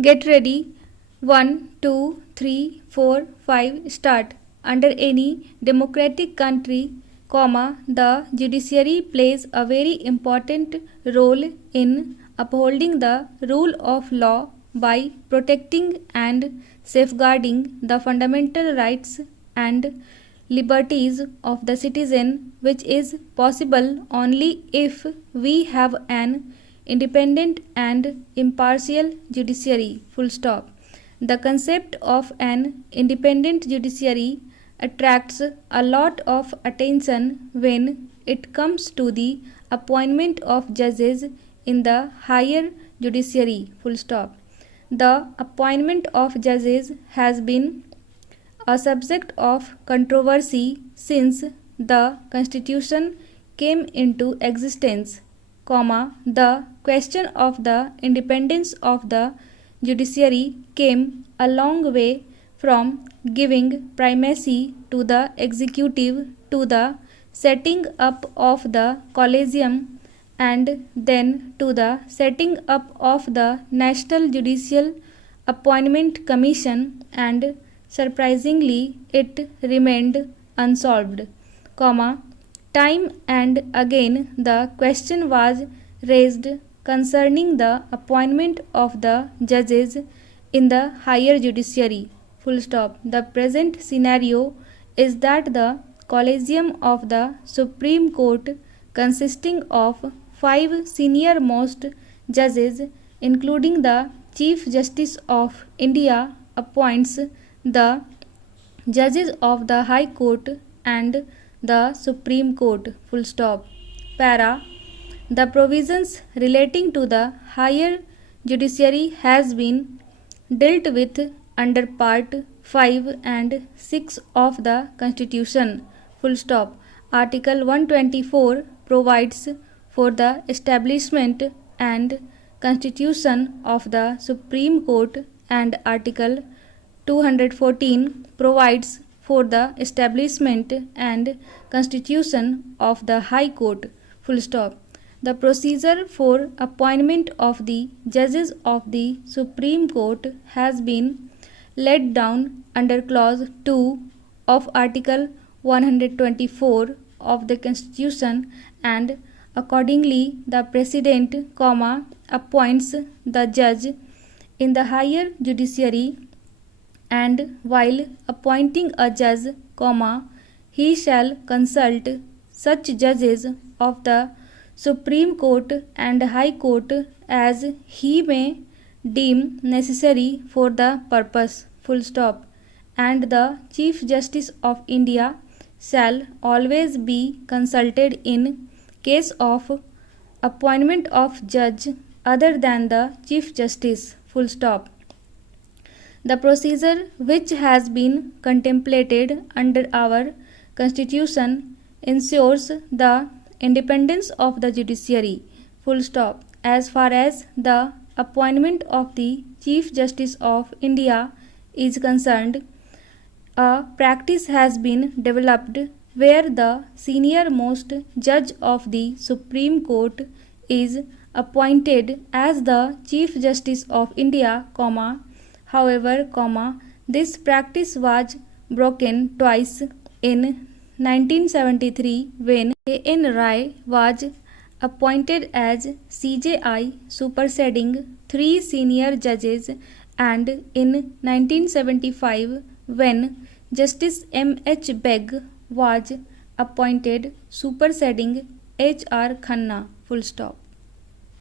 Get ready. 1, 2, 3, 4, 5, start. Under any democratic country, the judiciary plays a very important role in upholding the rule of law by protecting and safeguarding the fundamental rights and liberties of the citizen, which is possible only if we have an independent and impartial judiciary. Full stop. The concept of an independent judiciary attracts a lot of attention when it comes to the appointment of judges in the higher judiciary. Full stop. The appointment of judges has been a subject of controversy since the Constitution came into existence, the question of the independence of the judiciary came a long way from giving primacy to the executive to the setting up of the collegium and then to the setting up of the National Judicial Appointment Commission, and surprisingly it remained unsolved, time and again the question was raised concerning the appointment of the judges in the higher judiciary. Full stop. The present scenario is that the Collegium of the Supreme Court, consisting of 5 senior most judges, including the Chief Justice of India, appoints the judges of the High Court and the Supreme Court. Full stop. Para. The provisions relating to the higher judiciary has been dealt with under Part 5 and 6 of the Constitution. Full stop. Article 124 provides for the establishment and constitution of the Supreme Court, and Article 214 provides for the establishment and constitution of the High Court. Full stop. The procedure for appointment of the judges of the Supreme Court has been laid down under Clause 2 of Article 124 of the Constitution, and accordingly the President, appoints the judge in the higher judiciary, and while appointing a judge, he shall consult such judges of the Supreme Court and High Court as he may deem necessary for the purpose. Full stop. And the Chief Justice of India shall always be consulted in case of appointment of judge other than the Chief Justice. Full stop. The procedure which has been contemplated under our Constitution ensures the independence of the judiciary. Full stop. As far as the appointment of the Chief Justice of India is concerned, a practice has been developed where the senior most judge of the Supreme Court is appointed as the Chief Justice of India, however, this practice was broken twice in 1973 when A.N. Rai was appointed as CJI, superseding 3 senior judges, and in 1975 when Justice M.H. Beg was appointed, superseding H.R. Khanna. Full stop.